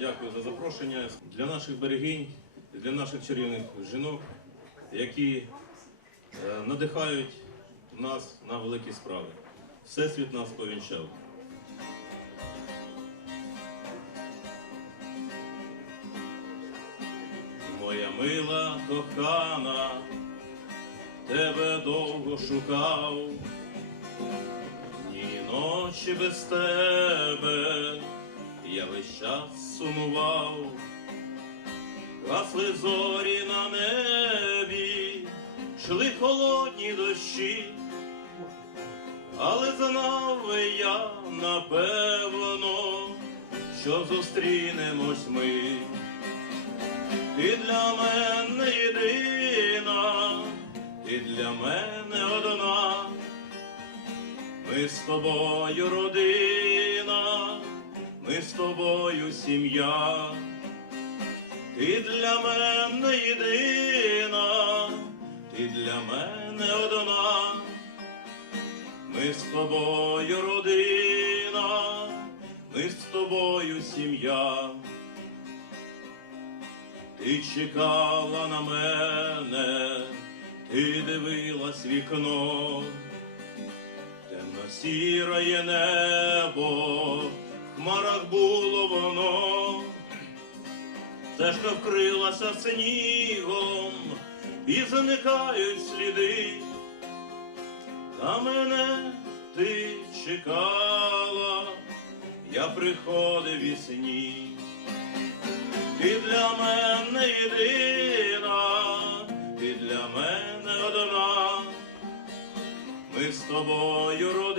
дякую за запрошення для наших берегинь, для наших чарівних жінок, які е, надихають нас на великі справи. Всесвіт нас повінчав. Моя мила кохана, тебе довго шукав, ні ночі без тебе я весь час сумував, гасли зорі на небі, шли холодні дощі, але знав я напевно, що зустрінемось ми. Ти для мене єдина, ти для мене одна. Ми з тобою родина, з тобою сім'я. Ти для мене єдина, ти для мене одна. Ми з тобою родина, ми з тобою сім'я. Ти чекала на мене, ти дивилась вікно, темно-сіроє небо, в хмарах було воно, стежка вкрилася снігом і заникають сліди, та мене ти чекала, я приходив і сні. Ти для мене єдина, ти для мене одна, ми з тобою родина,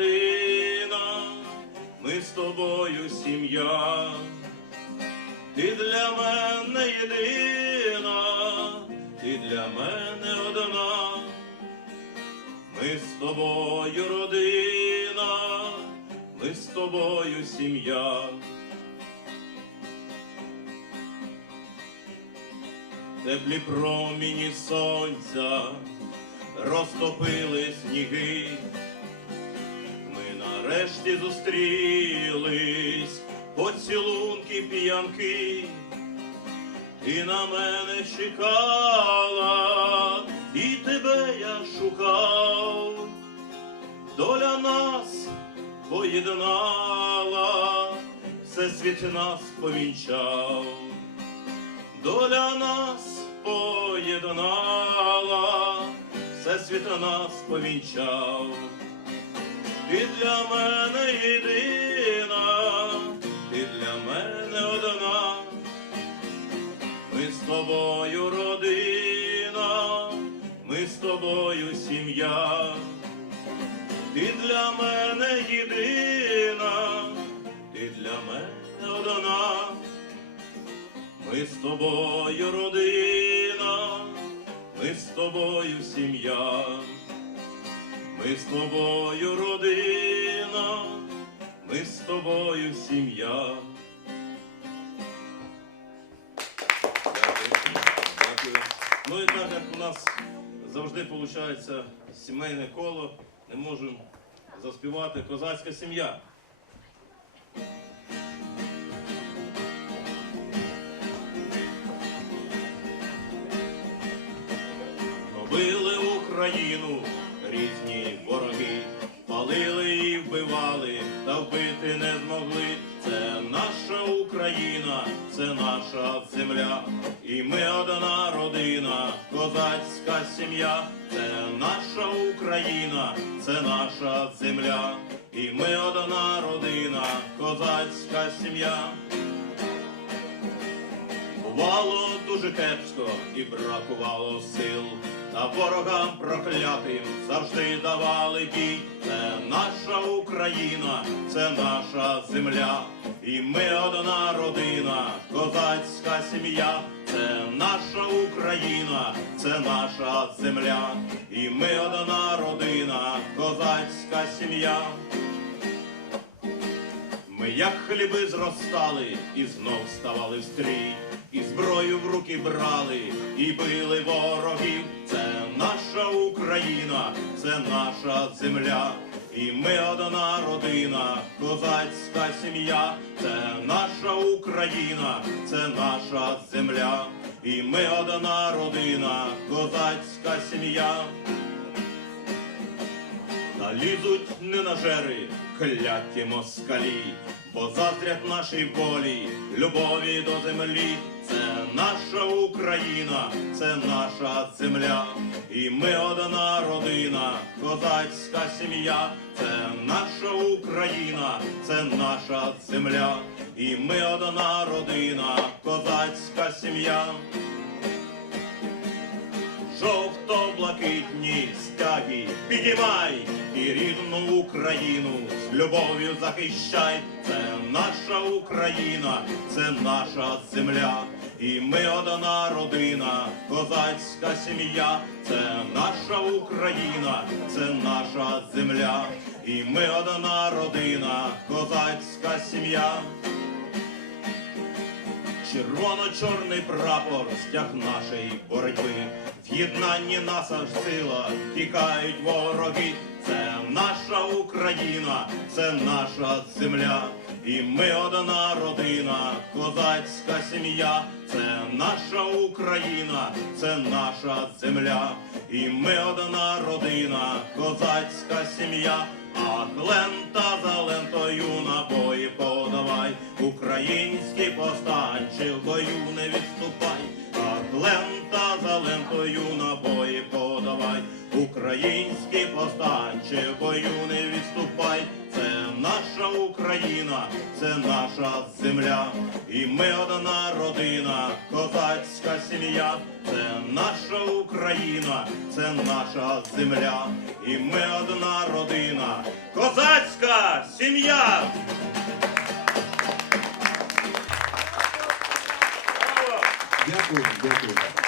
тобою сім'я, ти для мене єдина, ти для мене одна, ми з тобою родина, ми з тобою сім'я. Теплі проміні сонця розтопили сніги. Нарешті зустрілись, поцілунки п'янки. Ти на мене чекала, і тебе я шукав. Доля нас поєднала, всесвіт нас повінчав доля нас поєднала, всесвіт нас повінчав. Ти для мене єдина, ти для мене одна, ми з тобою родина, ми з тобою сім'я. Ти для мене єдина, ти для мене одна. Ми з тобою родина, ми з тобою сім'я, ми з тобою родина, ми з тобою сім'я. Ну і так як у нас завжди виходить сімейне коло, не можемо заспівати козацька сім'я. Били Україну різні вороги, палили і вбивали, та вбити не змогли. Це наша Україна, це наша земля, і ми одна родина, козацька сім'я, це наша Україна, це наша земля, і ми одна родина, козацька сім'я. Бувало дуже кепсько і бракувало сил, та ворогам проклятим завжди давали бій. Це наша Україна, це наша земля, і ми одна родина, козацька сім'я, це наша Україна, це наша земля, і ми одна родина, козацька сім'я. Ми як хліби зростали і знов ставали в стрій, і зброю в руки брали, і били ворогів. Це наша Україна, це наша земля, і ми одна родина, козацька сім'я, це наша Україна, це наша земля, і ми одна родина, козацька сім'я. Та лізуть ненажери, кляті москалі, бо заздрять нашій волі, любові до землі. Наша Україна, це наша земля, і ми одна родина, козацька сім'я, це наша Україна, це наша земля, і ми одна родина, козацька сім'я. Жовто-блакитні стяги підіймай і рідну Україну з любов'ю захищай. Це наша Україна, це наша земля, і ми одна родина, козацька сім'я, це наша Україна, це наша земля, і ми одна родина, козацька сім'я. Червоно-чорний прапор, стяг нашої боротьби. В єднанні наша ж сила, тікають вороги. Це наша Україна, це наша земля. І ми одна родина, козацька сім'я. Це наша Україна, це наша земля. І ми одна родина, козацька сім'я. Ах, лента за лентою набої подавай, Український бою не відступай, Ах, лента за лентою набої подавай, Український повстанче бою не відступай, це наша Україна, це наша земля, і ми одна родина, козацька сім'я, це наша Україна, це наша земля, і ми одна родина, козацька сім'я. Дякую, дякую.